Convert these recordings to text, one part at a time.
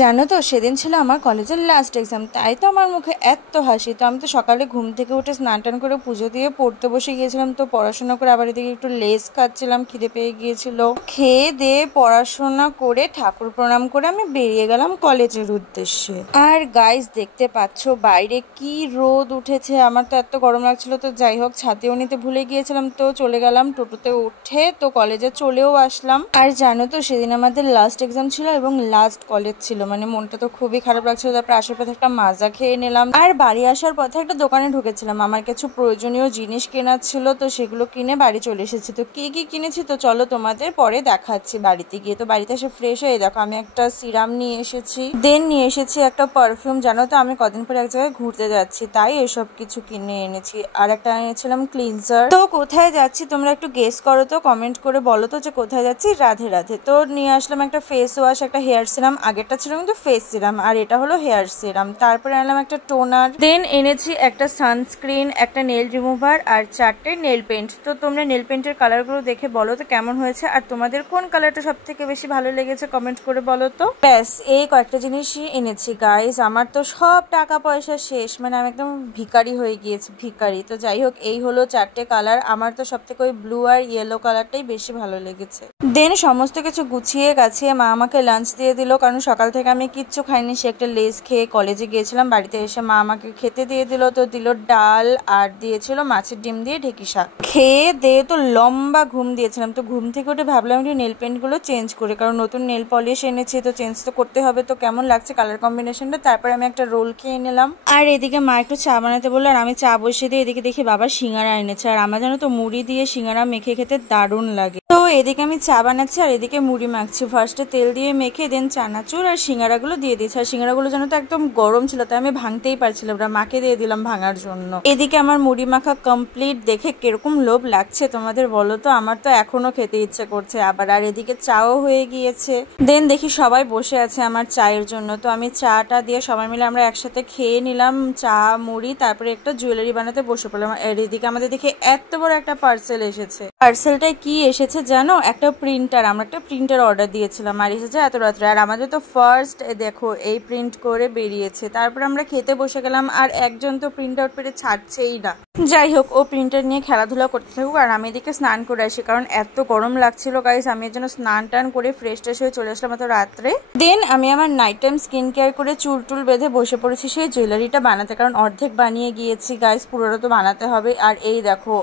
জানো তো সেদিন ছিল আমার কলেজের লাস্ট এক্সাম, তাই তো আমার মুখে এত হাসি। তো আমি তো সকালে ঘুম থেকে উঠে স্নান টান করে পুজো দিয়ে পড়তে বসে গিয়েছিলাম। তো পড়াশোনা করে আবার এদিকে একটু লেস খাচ্ছিলাম, খিদে পেয়ে গিয়েছিল। খেয়ে দিয়ে পড়াশোনা করে ঠাকুর প্রণাম করে আমি বেরিয়ে গেলাম কলেজের উদ্দেশ্যে। আর গাইস দেখতে পাচ্ছ বাইরে কি রোদ উঠেছে, আমার তো এত গরম লাগছিল। তো যাই হোক ছাতিও নিতে ভুলে গিয়েছিলাম, তো চলে গেলাম টোটোতে উঠে, তো কলেজে চলেও আসলাম। আর জানো তো সেদিন আমাদের লাস্ট এক্সাম ছিল এবং লাস্ট কলেজ ছিল, মানে মনটা তো খুবই খারাপ লাগছিল। তারপর আসার পথে একটা মাজা খেয়ে নিলাম, আর বাড়ি আসার পথে একটা দোকানে ঢুকেছিলাম। আমার কিছু প্রয়োজনীয় জিনিস কেনার ছিল, তো সেগুলো কিনে বাড়ি চলে এসেছি। তো কি কি কিনেছি তো চলো তোমাদের পরে দেখাচ্ছি বাড়িতে গিয়ে। তো বাড়িতে এসে ফ্রেশ হয়ে দেখো আমি একটা সিরাম নিয়ে এসেছি, দেন নিয়ে এসেছি একটা পারফিউম। জানো তো আমি কদিন পরে এক জায়গায় ঘুরতে যাচ্ছি, তাই এসব কিছু কিনে এনেছি। আর একটা এনেছিলাম ক্লিনজার। তো কোথায় যাচ্ছি তোমরা একটু গেস করো তো, কমেন্ট করে বলো তো যে কোথায় যাচ্ছি। রাধে রাধে। তো নিয়ে আসলাম একটা ফেস ওয়াশ, একটা হেয়ার সিরাম। আগেরটা ছিল কিন্তু ফেস সিরাম আর এটা হলো হেয়ার সিরাম। তারপরে আনলাম একটা টোনার, দেন এনেছি একটা সানস্ক্রিন, একটা নেল রিমুভার আর 4টে নেল পেন্ট। তো তোমরা নেল পেন্টের কালারগুলো দেখে বলো তো কেমন হয়েছে, আর তোমাদের কোন কালারটা সব থেকে বেশি ভালো লেগেছে কমেন্ট করে বলো তো। ব্যাস এই কয়েকটা জিনিসই এনেছি গাইজ। আমার তো সব টাকা পয়সা শেষ, মানে আমি একদম ভিখারি হয়ে গিয়েছি, ভিখারি। তো যাই হোক এই হলো 4টে কালার। আমার তো সব থেকে ওই ব্লু আর ইয়েলো কালারটাই বেশি ভালো লেগেছে। দেন সমস্ত কিছু গুছিয়ে গাছিয়ে মা আমাকে লাঞ্চ দিয়ে দিল, কারণ সকাল থেকে আমি কিচ্ছু খাইনি। সে একটা লেস খেয়ে কলেজে গিয়েছিলাম, বাড়িতে এসে মা আমাকে খেতে দিয়ে দিল। তো দিল ডাল আর দিয়েছিল মাছের ডিম দিয়ে ঢেঁকি শাক। খেয়ে দিয়ে তো লম্বা ঘুম দিয়েছিলাম। তো ঘুম থেকে উঠে ভাবলাম একটু নেল পেন্ট গুলো চেঞ্জ করে, কারণ নতুন নেল পলিশ এনেছি, তো চেঞ্জ তো করতে হবে। তো কেমন লাগছে কালার কম্বিনেশনটা। তারপরে আমি একটা রোল খেয়ে নিলাম, আর এদিকে মা একটু চা বানাতে বললো, আর আমি চা বসিয়ে দিয়ে এদিকে দেখি বাবা সিঙ্গারা এনেছে। আর আমার জানো তো মুড়ি দিয়ে সিঙ্গারা মেখে খেতে দারুণ লাগে। তো এদিকে আমি চা বানাচ্ছি আর এদিকে মুড়ি মাখছি। ফার্স্টে তেল দিয়ে মেখে দেন চানাচুর আর সিঙ্গারাগুলো দিয়ে দিয়েছি। আর সিঙ্গারাগুলো যেন তো একদম গরম ছিল, তাই আমি ভাঙতেই পারছিলাম না, মাকে দিয়ে দিলাম ভাঙার জন্য। এদিকে আমার মুড়ি মাখা কমপ্লিট। দেখে কিরকম লোভ লাগছে তোমাদের বলো তো, আমার তো এখনো খেতে ইচ্ছে করছে আবার। আর এদিকে চাও হয়ে গিয়েছে। দেন দেখি সবাই বসে আছে আমার চায়ের জন্য। তো আমি চাটা দিয়ে সবাই মিলে আমরা একসাথে খেয়ে নিলাম চা মুড়ি। তারপরে একটা জুয়েলারি বানাতে বসে পড়লাম। আর এদিকে আমাদের দেখে এত বড় একটা পার্সেল এসেছে। পার্সেলটায় কি এসেছে জানো, একটা প্রিন্টার। আমরা একটা প্রিন্টার অর্ডার দিয়েছিলাম আর এসেছে এত রাত্রে। আর আমাদের তো ফার্স্ট দেখো এই প্রিন্ট করে বেরিয়েছে। তারপর আমরা খেতে বসে গেলাম, আর একজন তো প্রিন্ট আউট পেরে ছাড়ছেই না। যাই হোক ও প্রিন্টার নিয়ে খেলাধুলা করতে থাকুক, আর আমি এদিকে স্নান করে আসি, কারণ এত গরম লাগছিল গাইস। আমি এর জন্য স্নান টান করে ফ্রেশ ট্রেশ হয়ে চলে আসলাম এত রাত্রে। দেন আমি আমার নাইট টাইম স্কিন কেয়ার করে চুল টুল বেঁধে বসে পড়েছি সেই জুয়েলারিটা বানাতে, কারণ অর্ধেক বানিয়ে গিয়েছি গাইস, পুরোটা তো বানাতে হবে। আর এই দেখো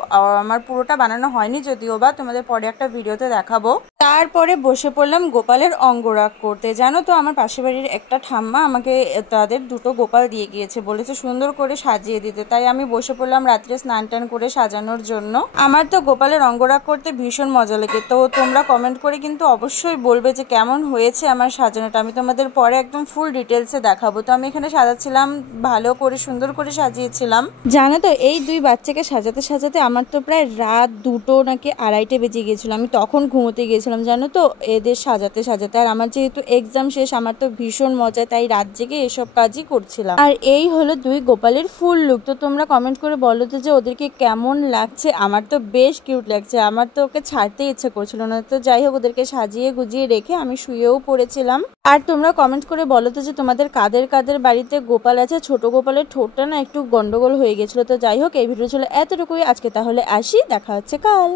আমার পুরোটা বানানো হয়নি যদিও বা, তোমাদের পরে একটা ভিডিওতে দেখাবো। তারপরে বসে পড়লাম গোপালের অঙ্গরাগ করতে। জানো তো আমার পাশের বাড়ির একটা ঠাম্মা আমাকে তাদের দুটো গোপাল দিয়ে গিয়েছে, বলেছে সুন্দর করে সাজিয়ে দিতে। তাই আমি বসে পড়লাম রাত্রে স্নান টান করে সাজানোর জন্য। আমার তো গোপালের অঙ্গরাগ করতে ভীষণ মজা লাগে। তো তোমরা কমেন্ট করে কিন্তু অবশ্যই বলবে যে কেমন হয়েছে আমার সাজানোটা। আমি তোমাদের পরে একদম ফুল ডিটেলসে দেখাবো। তো আমি এখানে সাজাচ্ছিলাম, ভালো করে সুন্দর করে সাজিয়েছিলাম। জানো তো এই দুই বাচ্চাকে সাজাতে সাজাতে আমার তো প্রায় রাত 2টো নাকি 2:30 বেজে গিয়েছিল। আমি তখন ঘুমোতে গিয়েছিলাম জানো তো এদের সাজাতে সাজাতে। আর আমার যেহেতু এক্সাম শেষ, আমার তো ভীষণ মজা, তাই রাত জেগে এসব কাজই করছিলাম। আর এই হলো দুই গোপালের ফুল লুক। তো তোমরা কমেন্ট করে বলো তো যে ওদেরকে কেমন লাগছে। আমার তো বেশ কিউট লাগছে, আমার তো ওকে ছাড়তে ইচ্ছে করছিল না। তো যাই হোক ওদেরকে সাজিয়ে গুজিয়ে রেখে আমি শুয়েও পড়েছিলাম। আর তোমরা কমেন্ট করে বলো তো যে তোমাদের কাদের কাদের বাড়িতে গোপাল আছে। ছোট গোপালের ঠোঁটটা না একটু গন্ডগোল হয়ে গেছিল। তো যাই হোক এই ভিডিও ছিল এতটুকুই আজকে, তাহলে আসি, দেখা হচ্ছে কাল।